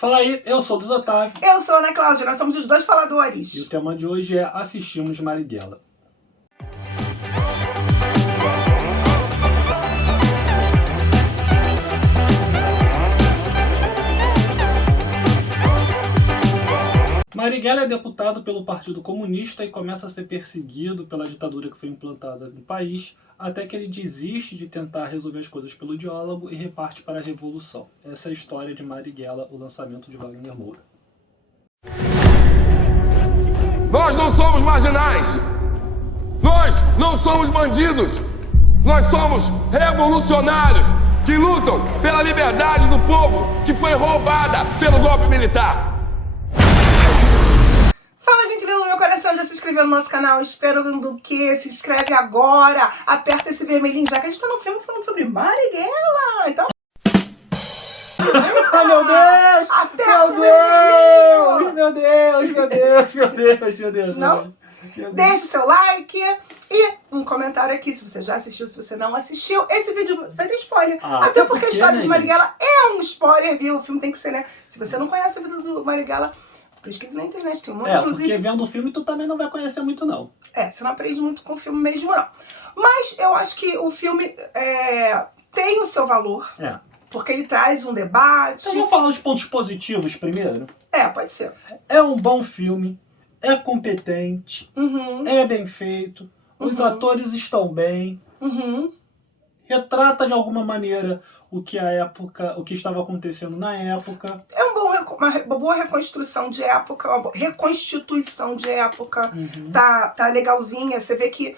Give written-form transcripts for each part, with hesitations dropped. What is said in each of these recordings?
Fala aí, eu sou o Luiz Otávio. Eu sou a Ana Cláudia, nós somos os dois faladores. E o tema de hoje é Assistimos Marighella. Marighella é deputado pelo Partido Comunista e começa a ser perseguido pela ditadura que foi implantada no país, até que ele desiste de tentar resolver as coisas pelo diálogo e reparte para a revolução. Essa é a história de Marighella, o lançamento de Wagner Moura. Nós não somos marginais. Nós não somos bandidos. Nós somos revolucionários que lutam pela liberdade do povo que foi roubada pelo golpe militar. Fala, gente linda do meu coração, já se inscreveu no nosso canal, esperando que se inscreve agora, aperta esse vermelhinho, já que a gente tá no filme falando sobre Marighella, então... Ai, meu Deus! Aperta o vermelhinho! Meu Deus, meu Deus, meu Deus, meu Deus. Não? Meu Deus. Deixa o seu like e um comentário aqui se você já assistiu, se você não assistiu. Esse vídeo vai ter spoiler. Até porque a história de Marighella é um spoiler, viu? O filme tem que ser, né? Se você não conhece a vida do Marighella, pesquisa na internet, tem um monte, inclusive. Porque vendo o filme tu também não vai conhecer muito, não. Você não aprende muito com o filme mesmo, não. Mas eu acho que o filme tem o seu valor. Porque ele traz um debate. Então vamos falar dos pontos positivos primeiro? Pode ser. É um bom filme, é competente, é bem feito, os atores estão bem, retrata de alguma maneira o que estava acontecendo na época. É uma boa reconstrução de época, uma reconstituição de época. Tá legalzinha, você vê que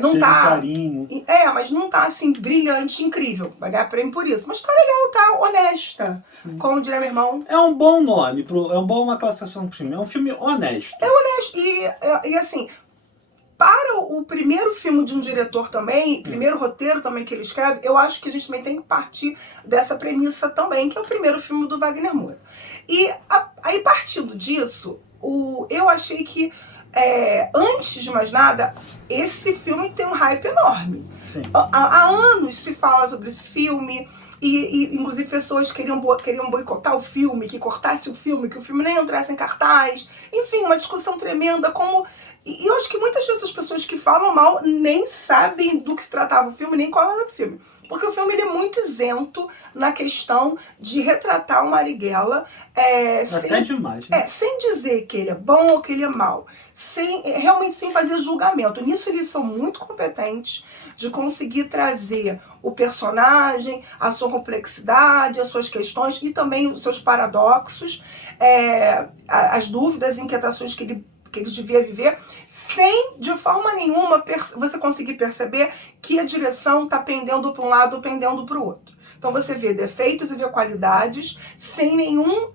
não Teve tá... carinho. Mas não tá assim, brilhante, incrível. Vai ganhar prêmio por isso. Mas tá legal, tá honesta. Sim. Como diria meu irmão. É um bom nome, é uma classificação pro filme. É um filme honesto. É honesto. E assim, para o primeiro filme de um diretor também, primeiro roteiro também que ele escreve, eu acho que a gente também tem que partir dessa premissa também, que é o primeiro filme do Wagner Moura. E aí, partindo disso, eu achei que, antes de mais nada, esse filme tem um hype enorme. Sim. Há anos se fala sobre esse filme, e inclusive pessoas queriam boicotar o filme, que cortasse o filme, que o filme nem entrasse em cartaz. Enfim, uma discussão tremenda, E eu acho que muitas dessas pessoas que falam mal nem sabem do que se tratava o filme, nem qual era o filme. Porque o filme ele é muito isento na questão de retratar o Marighella. Até demais, né? Sem dizer que ele é bom ou que ele é mau. Realmente sem fazer julgamento. Nisso eles são muito competentes de conseguir trazer o personagem, a sua complexidade, as suas questões e também os seus paradoxos, as dúvidas, inquietações que ele devia viver, sem, de forma nenhuma, você conseguir perceber que a direção está pendendo para um lado ou pendendo para o outro. Então você vê defeitos e vê qualidades, sem nenhum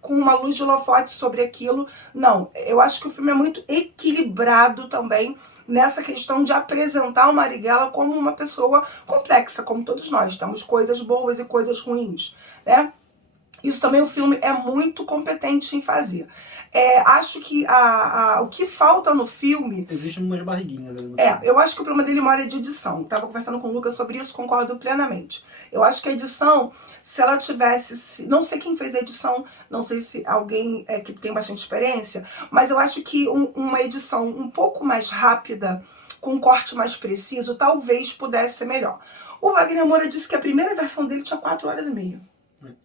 com uma luz de holofote sobre aquilo. Não, eu acho que o filme é muito equilibrado também nessa questão de apresentar o Marighella como uma pessoa complexa, como todos nós. Temos coisas boas e coisas ruins, né? Isso também o filme é muito competente em fazer. Acho que o que falta no filme... Existem umas barriguinhas ali no filme. Eu acho que o problema dele é uma área de edição. Estava conversando com o Lucas sobre isso, concordo plenamente. Eu acho que a edição, se ela tivesse... Não sei quem fez a edição, não sei se alguém que tem bastante experiência, mas eu acho que uma edição um pouco mais rápida, com um corte mais preciso, talvez pudesse ser melhor. O Wagner Moura disse que a primeira versão dele tinha 4 horas e meia.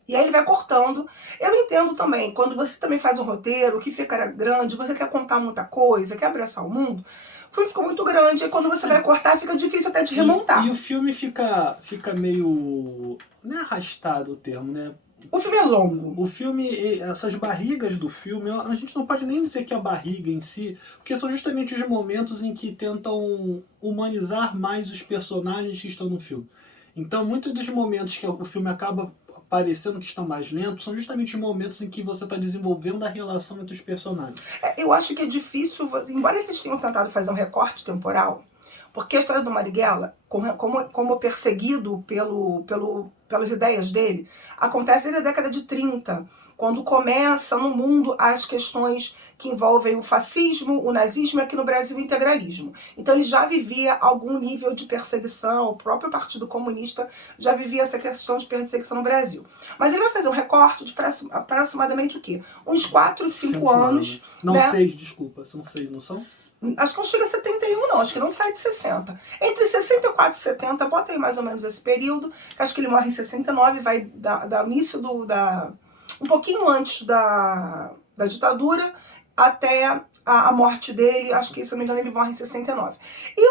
E aí ele vai cortando. Eu entendo também, quando você também faz um roteiro, que fica grande, você quer contar muita coisa, quer abraçar o mundo, o filme fica muito grande, e quando você vai cortar, fica difícil até de remontar. E o filme fica meio... Não é arrastado o termo, né? O filme é longo. O filme, essas barrigas do filme, a gente não pode nem dizer que é a barriga em si, porque são justamente os momentos em que tentam humanizar mais os personagens que estão no filme. Então, muitos dos momentos que o filme acaba parecendo que estão mais lentos, são justamente os momentos em que você está desenvolvendo a relação entre os personagens. Eu acho que é difícil, embora eles tenham tentado fazer um recorte temporal, porque a história do Marighella, como perseguido pelas ideias dele, acontece desde a década de 30. quando começa no mundo as questões que envolvem o fascismo, o nazismo e aqui no Brasil o integralismo. Então ele já vivia algum nível de perseguição, o próprio Partido Comunista já vivia essa questão de perseguição no Brasil. Mas ele vai fazer um recorte de aproximadamente o quê? Uns 4, 5 anos. Não, né? 6, desculpa, são 6, não são? Acho que não chega a 71 não, acho que não sai de 60. Entre 64 e 70, bota aí mais ou menos esse período, que acho que ele morre em 69, vai dar início um pouquinho antes da ditadura, até a morte dele, acho que, se não me engano, ele morre em 69. E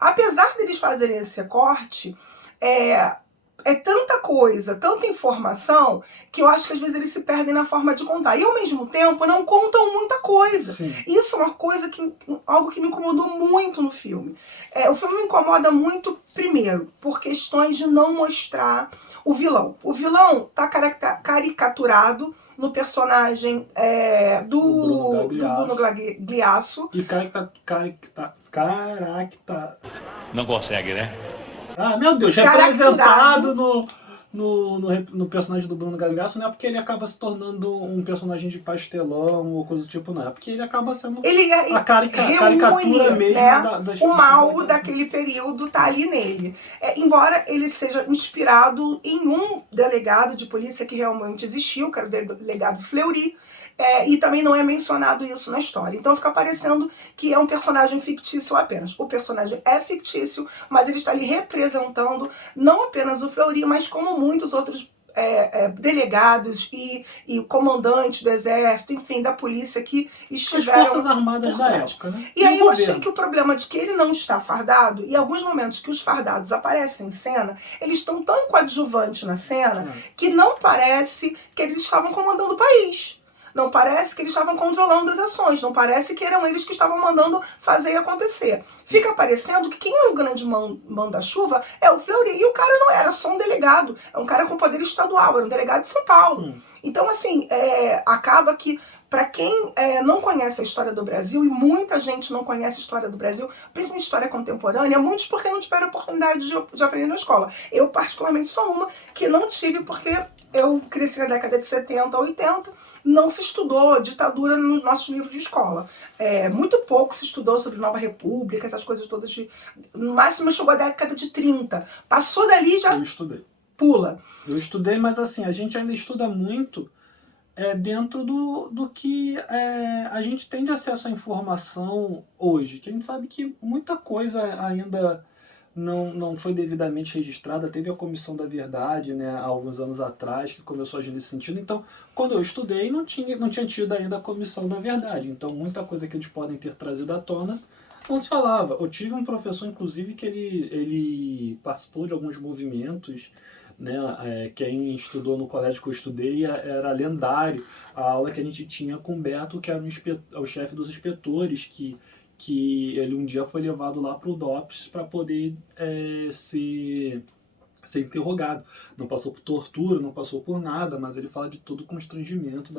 apesar deles fazerem esse recorte, é tanta coisa, tanta informação, que eu acho que às vezes eles se perdem na forma de contar. E ao mesmo tempo não contam muita coisa. Sim. Isso é uma coisa algo que me incomodou muito no filme. O filme me incomoda muito, primeiro, por questões de não mostrar o vilão. O vilão está caricaturado no personagem do Bruno Gagliasso. E Não consegue, né? Ah, meu Deus, representado no personagem do Bruno Gagliasso, não é porque ele acaba se tornando um personagem de pastelão ou coisa do tipo, não. É porque ele acaba sendo a caricatura mesmo, né, das o mal daquele período tá ali nele. Embora ele seja inspirado em um delegado de polícia que realmente existiu, que era o delegado Fleury, e também não é mencionado isso na história. Então fica parecendo que é um personagem fictício apenas. O personagem é fictício, mas ele está ali representando não apenas o Fleury, mas como muitos outros delegados e comandantes do exército, enfim, da polícia que estiveram... As Forças Armadas da época, né? E aí eu achei que o problema de que ele não está fardado, e em alguns momentos que os fardados aparecem em cena, eles estão tão coadjuvantes na cena, que não parece que eles estavam comandando o país. Não parece que eles estavam controlando as ações, não parece que eram eles que estavam mandando fazer e acontecer. Fica parecendo que quem é o grande manda-chuva é o Fleury, e o cara não era só um delegado, é um cara com poder estadual, era um delegado de São Paulo. Então, assim, acaba que, para quem não conhece a história do Brasil, e muita gente não conhece a história do Brasil, principalmente história contemporânea, muitos porque não tiveram oportunidade de aprender na escola. Eu, particularmente, sou uma que não tive, porque eu cresci na década de 70, 80, não se estudou ditadura nos nossos livros de escola. Muito pouco se estudou sobre Nova República, essas coisas todas. No máximo chegou a década de 30. Passou dali já... Eu estudei. Pula. Eu estudei, mas assim, a gente ainda estuda muito dentro do que a gente tem de acesso à informação hoje. Que a gente sabe que muita coisa ainda não foi devidamente registrada. Teve a Comissão da Verdade, né, há alguns anos atrás, que começou a agir nesse sentido. Então, quando eu estudei, não tinha tido ainda a Comissão da Verdade. Então, muita coisa que eles podem ter trazido à tona não se falava. Eu tive um professor, inclusive, que ele participou de alguns movimentos, né, quem estudou no colégio que eu estudei era lendário. A aula que a gente tinha com o Beto, que era o chefe dos inspetores, que ele um dia foi levado lá para o DOPS para poder ser interrogado. Não passou por tortura, não passou por nada, mas ele fala de todo o constrangimento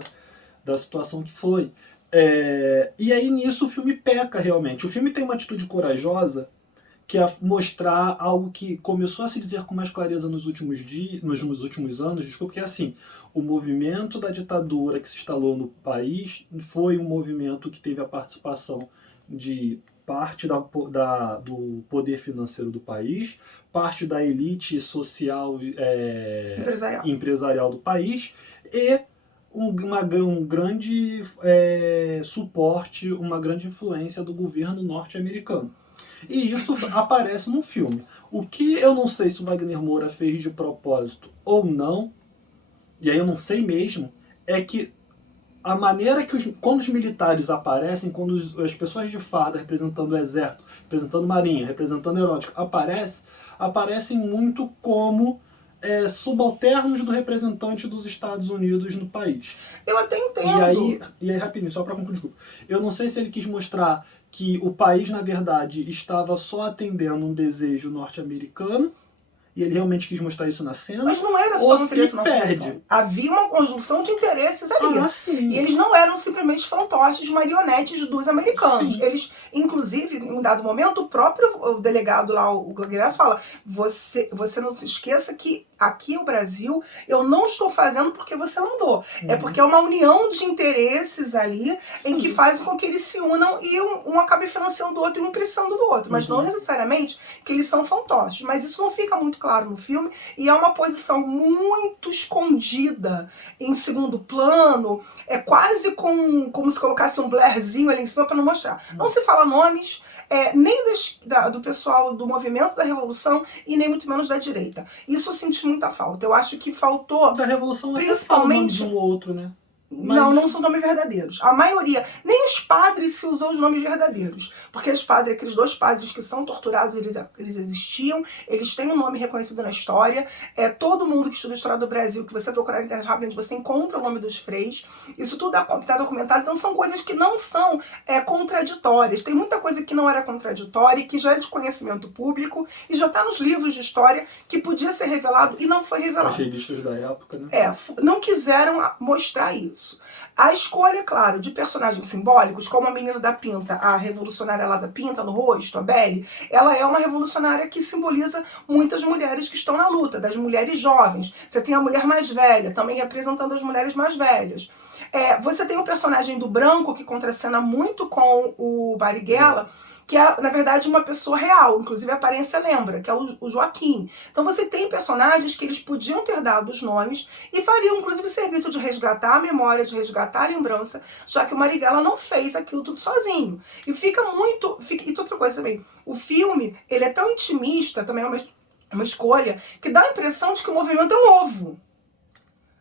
da situação que foi. E aí nisso o filme peca realmente. O filme tem uma atitude corajosa, que é mostrar algo que começou a se dizer com mais clareza nos últimos anos, desculpa, que é assim: o movimento da ditadura que se instalou no país foi um movimento que teve a participação de parte do poder financeiro do país, parte da elite social empresarial do país e um grande suporte, uma grande influência do governo norte-americano. E isso aparece no filme. O que eu não sei se o Wagner Moura fez de propósito ou não, e aí eu não sei mesmo, é que a maneira que quando os militares aparecem, quando as pessoas de farda representando o exército, representando marinha, representando aeronáutica, aparecem muito como subalternos do representante dos Estados Unidos no país. Eu até entendo. E aí rapidinho, só para concluir, desculpa. Eu não sei se ele quis mostrar que o país, na verdade, estava só atendendo um desejo norte-americano, e ele realmente quis mostrar isso na cena. Mas não era só ou um interesse se perde. norte-americano. Havia uma conjunção de interesses ali. Sim. E eles não eram simplesmente fantoches, marionetes dos americanos. Sim. Eles, inclusive, em um dado momento, o próprio delegado lá, o Glass, fala: você não se esqueça que aqui no Brasil eu não estou fazendo porque você mandou. É porque é uma união de interesses ali em que fazem com que eles se unam e um acabe financiando o outro e um precisando do outro. Mas não necessariamente que eles são fantoches. Mas isso não fica muito claro no filme e é uma posição muito escondida em segundo plano. É quase como se colocasse um Blairzinho ali em cima para não mostrar. Não se fala nomes, nem do pessoal do movimento da Revolução e nem muito menos da direita. Isso eu senti muita falta. Eu acho que faltou... Da Revolução principalmente de um outro, né? Não são nomes verdadeiros. A maioria, nem os padres se usou os nomes verdadeiros. Porque os padres, aqueles 2 padres que são torturados, eles existiam, eles têm um nome reconhecido na história. Todo mundo que estuda a história do Brasil, que você procurar na internet rapidamente, você encontra o nome dos freis. Isso tudo está documentado, então são coisas que não são contraditórias. Tem muita coisa que não era contraditória e que já é de conhecimento público e já está nos livros de história que podia ser revelado e não foi revelado. As revistas da época, né? Não quiseram mostrar isso. A escolha, claro, de personagens simbólicos, como a menina da Pinta, a revolucionária lá da Pinta, no rosto, a Belle, ela é uma revolucionária que simboliza muitas mulheres que estão na luta, das mulheres jovens. Você tem a mulher mais velha, também representando as mulheres mais velhas. Você tem o personagem do branco, que contracena muito com o Marighella, que é, na verdade, uma pessoa real, inclusive a aparência lembra, que é o Joaquim. Então você tem personagens que eles podiam ter dado os nomes e fariam, inclusive, o serviço de resgatar a memória, de resgatar a lembrança, já que o Marighella não fez aquilo tudo sozinho. E fica muito... E outra coisa também, o filme, ele é tão intimista, também é uma escolha, que dá a impressão de que o movimento é um ovo.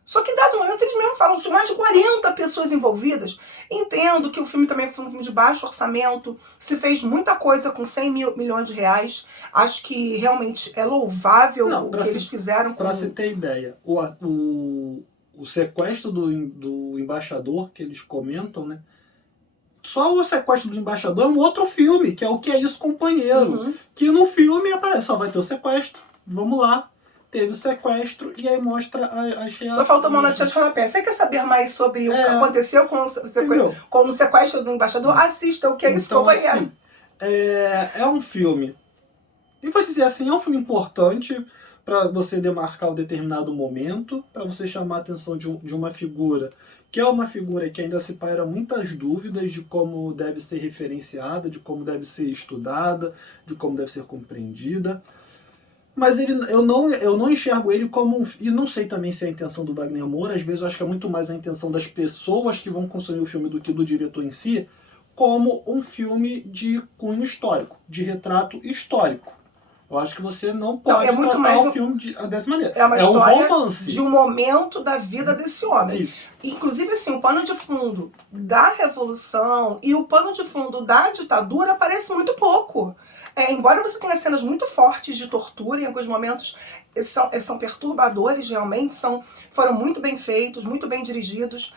Só que, dado momento, eles mesmo falam de mais de 40 pessoas envolvidas. Entendo que o filme também foi um filme de baixo orçamento, se fez muita coisa com 100 milhões de reais. Acho que realmente é louvável o que eles fizeram. Para se ter ideia, o sequestro do embaixador, que eles comentam, né? Só o sequestro do embaixador é um outro filme, que é O Que É Isso, Companheiro. Que no filme aparece, só vai ter o sequestro, vamos lá. Teve o sequestro e aí mostra as reações. Só faltou uma notinha de rodapé. Você quer saber mais sobre o que aconteceu com o sequestro do embaixador? Assista O Que É Isso, Companheiro. Assim, é um filme, e vou dizer assim, é um filme importante para você demarcar um determinado momento, para você chamar a atenção de uma figura, que é uma figura que ainda se paira muitas dúvidas de como deve ser referenciada, de como deve ser estudada, de como deve ser compreendida. Mas eu não enxergo ele como e não sei também se é a intenção do Wagner Moura, às vezes eu acho que é muito mais a intenção das pessoas que vão consumir o filme do que do diretor em si, como um filme de cunho histórico, de retrato histórico. Eu acho que você não pode tratar o filme dessa maneira. É uma história um romance de um momento da vida desse homem. Isso. Inclusive, assim, o pano de fundo da Revolução e o pano de fundo da ditadura aparece muito pouco. Embora você tenha cenas muito fortes de tortura, em alguns momentos são perturbadores realmente, foram muito bem feitos, muito bem dirigidos.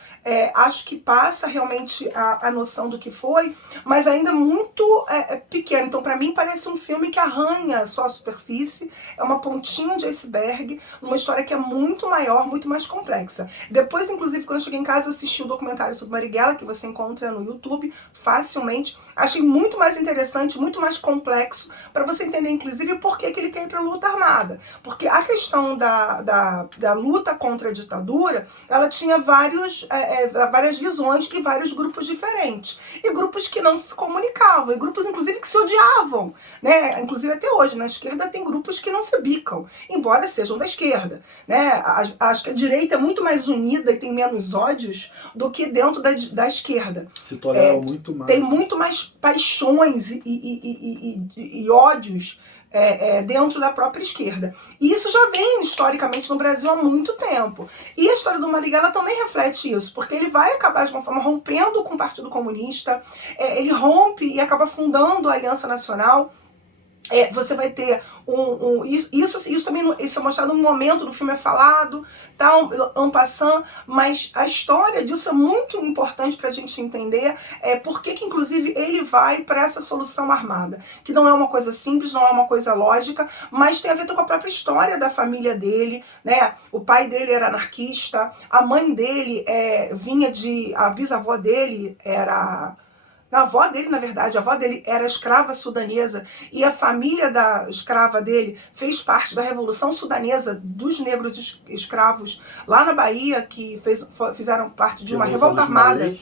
Acho que passa realmente a noção do que foi, mas ainda muito pequeno. Então, para mim, parece um filme que arranha só a superfície, é uma pontinha de iceberg, uma história que é muito maior, muito mais complexa. Depois, inclusive, quando eu cheguei em casa, eu assisti o documentário sobre Marighella, que você encontra no YouTube facilmente. Achei muito mais interessante, muito mais complexo, para você entender, inclusive, por que ele quer ir para a luta armada. Porque a questão da luta contra a ditadura, ela tinha várias visões e vários grupos diferentes. E grupos que não se comunicavam, e grupos, inclusive, que se odiavam. Né? Inclusive, até hoje, na esquerda, tem grupos que não se bicam, embora sejam da esquerda. Né? Acho que a direita é muito mais unida e tem menos ódios do que dentro da esquerda. Se toleram muito mais. Tem muito mais paixões e ódios dentro da própria esquerda. E isso já vem historicamente no Brasil há muito tempo. E a história do Marighella também reflete isso, porque ele vai acabar de uma forma rompendo com o Partido Comunista, ele rompe e acaba fundando a Aliança Nacional. Você vai ter isso também, isso é mostrado no momento do filme, é falado, tá, en passant, mas a história disso é muito importante pra gente entender por que inclusive ele vai para essa solução armada, que não é uma coisa simples, não é uma coisa lógica, mas tem a ver com a própria história da família dele, né? O pai dele era anarquista, a mãe dele a bisavó dele era... A avó dele, na verdade, a avó dele era escrava sudanesa e a família da escrava dele fez parte da Revolução Sudanesa dos negros escravos lá na Bahia, que fizeram parte de uma revolta armada.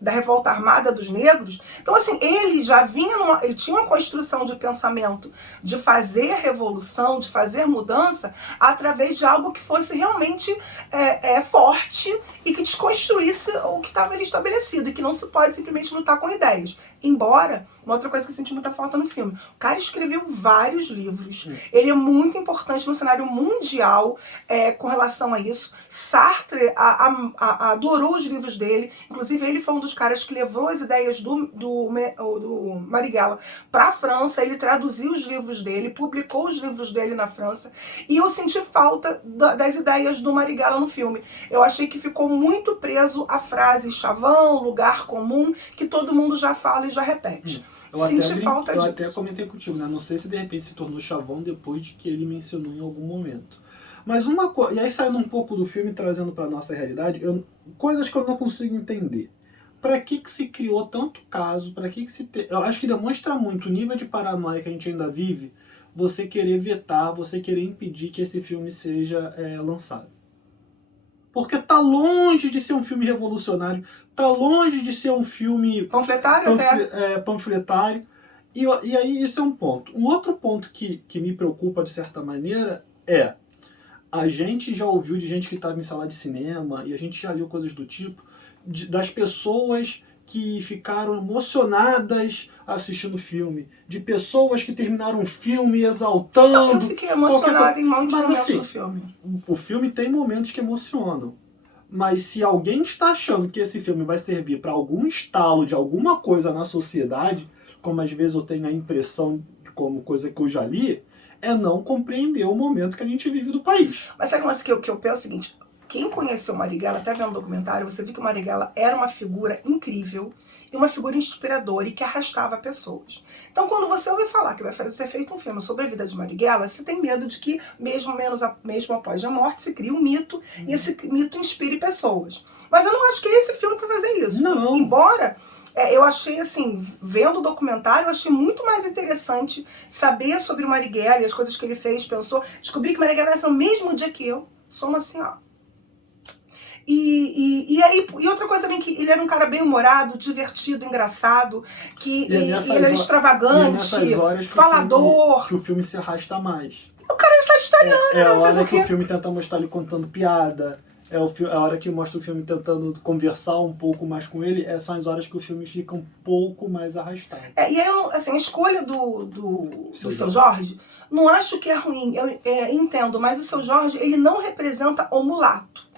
Da revolta armada dos negros. Então, assim, ele já vinha ele tinha uma construção de pensamento de fazer revolução, de fazer mudança, através de algo que fosse realmente forte e que desconstruísse o que estava ali estabelecido, e que não se pode simplesmente lutar com ideias. Embora, uma outra coisa que eu senti muita falta no filme, o cara escreveu vários livros. Ele é muito importante no cenário mundial com relação a isso. Sartre adorou os livros dele. Inclusive, ele foi um dos caras que levou as ideias do Marighella para a França. Ele traduziu os livros dele, publicou os livros dele na França. E eu senti falta das ideias do Marighella no filme. Eu achei que ficou muito preso à frase chavão, lugar comum, que todo mundo já fala e já repete. Eu até comentei contigo, né? Não sei se de repente se tornou chavão depois de que ele mencionou em algum momento. Mas uma coisa, e aí saindo um pouco do filme, trazendo para nossa realidade, coisas que eu não consigo entender. Para que se criou tanto caso? Para que se eu acho que demonstra muito o nível de paranoia que a gente ainda vive, você querer vetar, você querer impedir que esse filme seja lançado. Porque tá longe de ser um filme revolucionário, tá longe de ser um filme... Panfletário panfletário. E aí isso é um ponto. Um outro ponto que me preocupa de certa maneira a gente já ouviu de gente que estava em sala de cinema, e a gente já leu coisas do tipo, das pessoas que ficaram emocionadas assistindo o filme, de pessoas que terminaram o filme exaltando... Eu fiquei emocionada em muitos momentos do filme. O filme tem momentos que emocionam, mas se alguém está achando que esse filme vai servir para algum estalo de alguma coisa na sociedade, como às vezes eu tenho a impressão, como coisa que eu já li, não compreender o momento que a gente vive do país. Mas sabe uma coisa que eu penso o seguinte... Quem conheceu o Marighella, até vendo o documentário, você viu que o Marighella era uma figura incrível e uma figura inspiradora e que arrastava pessoas. Então, quando você ouve falar que vai ser feito um filme sobre a vida de Marighella, você tem medo de que, mesmo após a morte, se crie um mito e esse mito inspire pessoas. Mas eu não acho que é esse filme para fazer isso. Não. Embora... eu achei, assim, vendo o documentário, eu achei muito mais interessante saber sobre o Marighella e as coisas que ele fez, pensou. Descobri que o Marighella nasceu no mesmo dia que eu. Somos assim, ó. E outra coisa também, que ele era um cara bem humorado, divertido, engraçado, que ele era extravagante, falador. Que o filme se arrasta mais. O cara é sagitariano, né? A hora que o filme tenta mostrar ele contando piada, a hora que mostra o filme tentando conversar um pouco mais com ele, são as horas que o filme fica um pouco mais arrastado. E aí, assim, a escolha do Seu Jorge, não acho que é ruim, eu entendo, mas o Seu Jorge, ele não representa o mulato.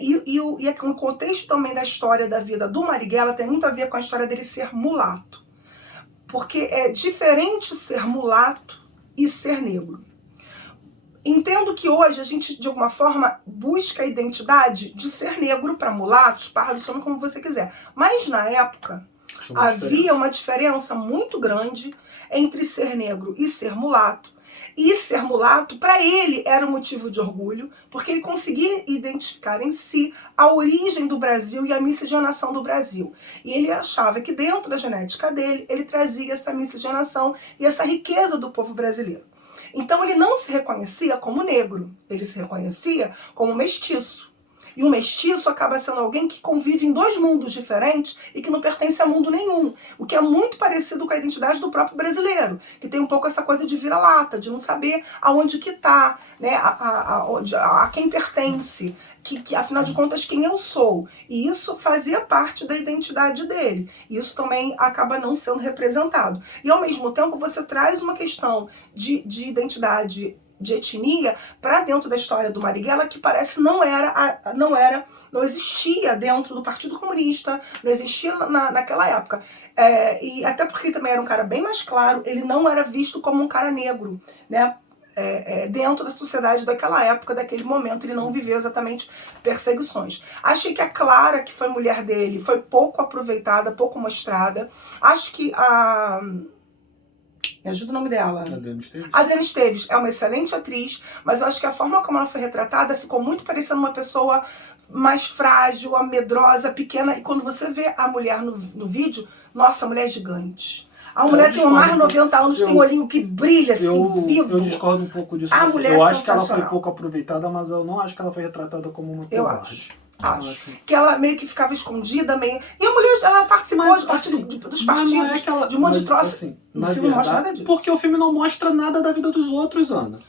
E o contexto também da história da vida do Marighella tem muito a ver com a história dele ser mulato. Porque é diferente ser mulato e ser negro. Entendo que hoje a gente, de alguma forma, busca a identidade de ser negro para mulatos, pardos, chama como você quiser. Mas na época havia uma diferença muito grande entre ser negro e ser mulato. E ser mulato, para ele, era um motivo de orgulho, porque ele conseguia identificar em si a origem do Brasil e a miscigenação do Brasil. E ele achava que dentro da genética dele, ele trazia essa miscigenação e essa riqueza do povo brasileiro. Então ele não se reconhecia como negro, ele se reconhecia como mestiço. E o mestiço acaba sendo alguém que convive em dois mundos diferentes e que não pertence a mundo nenhum. O que é muito parecido com a identidade do próprio brasileiro, que tem um pouco essa coisa de vira-lata, de não saber aonde que está, né, a quem pertence, que afinal de contas quem eu sou. E isso fazia parte da identidade dele. E isso também acaba não sendo representado. E ao mesmo tempo você traz uma questão de identidade de etnia para dentro da história do Marighella que parece não existia dentro do Partido Comunista, não existia naquela época. E até porque ele também era um cara bem mais claro, ele não era visto como um cara negro, né? Dentro da sociedade daquela época, daquele momento, ele não viveu exatamente perseguições. Achei que a Clara, que foi mulher dele, foi pouco aproveitada, pouco mostrada. Acho que me ajuda o nome dela. Adriana Esteves é uma excelente atriz, mas eu acho que a forma como ela foi retratada ficou muito parecendo uma pessoa mais frágil, medrosa, pequena. E quando você vê a mulher no vídeo, nossa, a mulher é gigante. A mulher tem mais de 90 anos, tem um olhinho que brilha, assim, vivo. Eu discordo um pouco disso. A mulher eu é acho que ela foi pouco aproveitada, mas eu não acho que ela foi retratada como uma covarde. Acho. Que ela meio que ficava escondida, meio... E a mulher, ela participou dos partidos, de um monte de troço. Assim, no filme não mostra nada disso. Porque o filme não mostra nada da vida dos outros, Ana.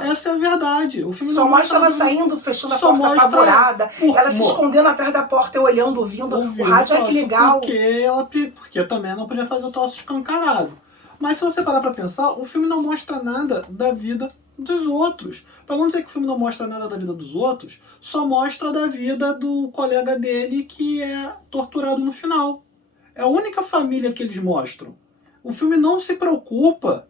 Essa é a verdade. O filme só não mostra ela saindo, fechando a porta apavorada, ela se escondendo atrás da porta, olhando, ouvindo o rádio. Ai, que legal. Porque também não podia fazer o troço escancarado. Mas se você parar pra pensar, o filme não mostra nada da vida dos outros. Pra não dizer que o filme não mostra nada da vida dos outros, só mostra da vida do colega dele que é torturado no final. É a única família que eles mostram. O filme não se preocupa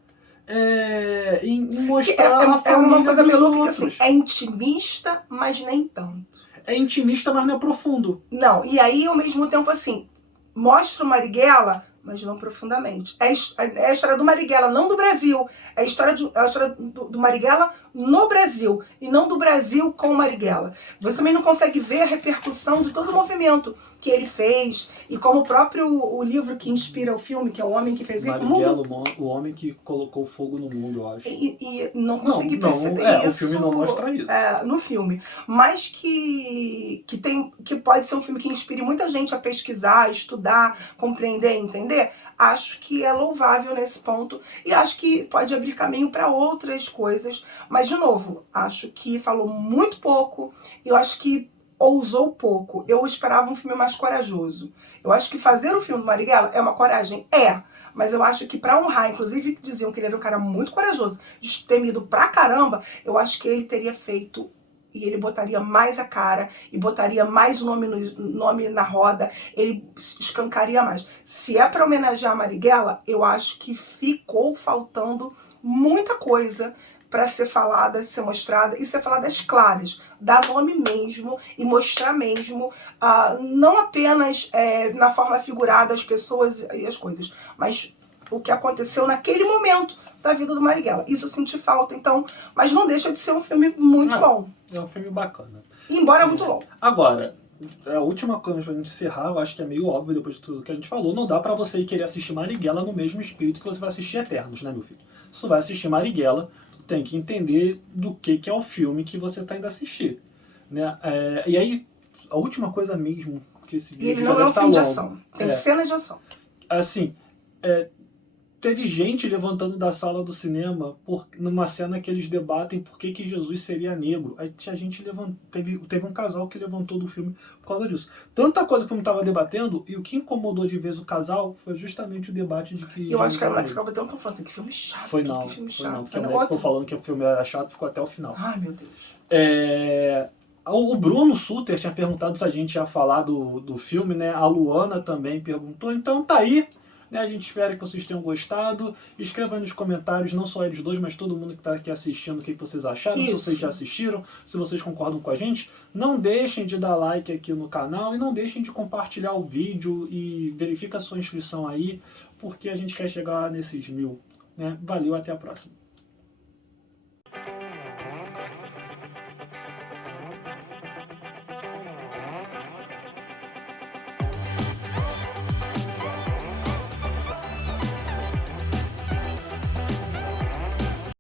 em mostrar a família. É uma coisa meio louca, assim, é intimista, mas nem tanto. É intimista, mas não é profundo. Não, e aí ao mesmo tempo assim, mostra o Marighella, mas não profundamente. É a história do Marighella, não do Brasil. É a história do Marighella no Brasil, e não do Brasil com o Marighella. Você também não consegue ver a repercussão de todo o movimento que ele fez, e como o livro que inspira o filme, que é O Homem que Fez o Mundo. O Homem que Colocou Fogo no Mundo, eu acho. E não consegui perceber isso. O filme não mostra isso. No filme. Mas que pode ser um filme que inspire muita gente a pesquisar, estudar, compreender, entender. Acho que é louvável nesse ponto e acho que pode abrir caminho para outras coisas. Mas, de novo, acho que falou muito pouco. Eu acho que ousou pouco. Eu esperava um filme mais corajoso. Eu acho que fazer o filme do Marighella é uma coragem? Mas eu acho que pra honrar, inclusive diziam que ele era um cara muito corajoso, destemido pra caramba, eu acho que ele teria feito e ele botaria mais a cara e botaria mais o nome na roda, ele escancaria mais. Se é pra homenagear a Marighella, eu acho que ficou faltando muita coisa para ser falada, ser mostrada e ser falada às claras, dar nome mesmo e mostrar mesmo, não apenas na forma figurada as pessoas e as coisas, mas o que aconteceu naquele momento da vida do Marighella. Isso eu senti falta, então, mas não deixa de ser um filme muito bom. É um filme bacana. Embora muito longo. Agora, a última coisa pra gente encerrar, eu acho que é meio óbvio depois de tudo que a gente falou, não dá pra você ir querer assistir Marighella no mesmo espírito que você vai assistir Eternos, né, meu filho? Se você vai assistir Marighella, tem que entender do que é o filme que você está indo assistir, né? E aí, a última coisa mesmo que esse vídeo ele não é um filme de ação, tem cena de ação. Assim, teve gente levantando da sala do cinema numa cena que eles debatem por que Jesus seria negro. Aí tinha gente teve um casal que levantou do filme por causa disso. Tanta coisa que o filme estava debatendo, e o que incomodou de vez o casal foi justamente o debate de que... Eu acho que a mulher ficava tão falando assim, que filme chato, foi não, que filme chato. Não, porque a mulher ficou falando que o filme era chato, ficou até o final. Ai, meu Deus. O Bruno Suter tinha perguntado se a gente ia falar do filme, né? A Luana também perguntou, então tá aí. A gente espera que vocês tenham gostado. Escrevam aí nos comentários, não só eles dois, mas todo mundo que está aqui assistindo, o que vocês acharam, se vocês já assistiram, se vocês concordam com a gente. Não deixem de dar like aqui no canal e não deixem de compartilhar o vídeo e verifica a sua inscrição aí, porque a gente quer chegar nesses 1000. Né? Valeu, até a próxima.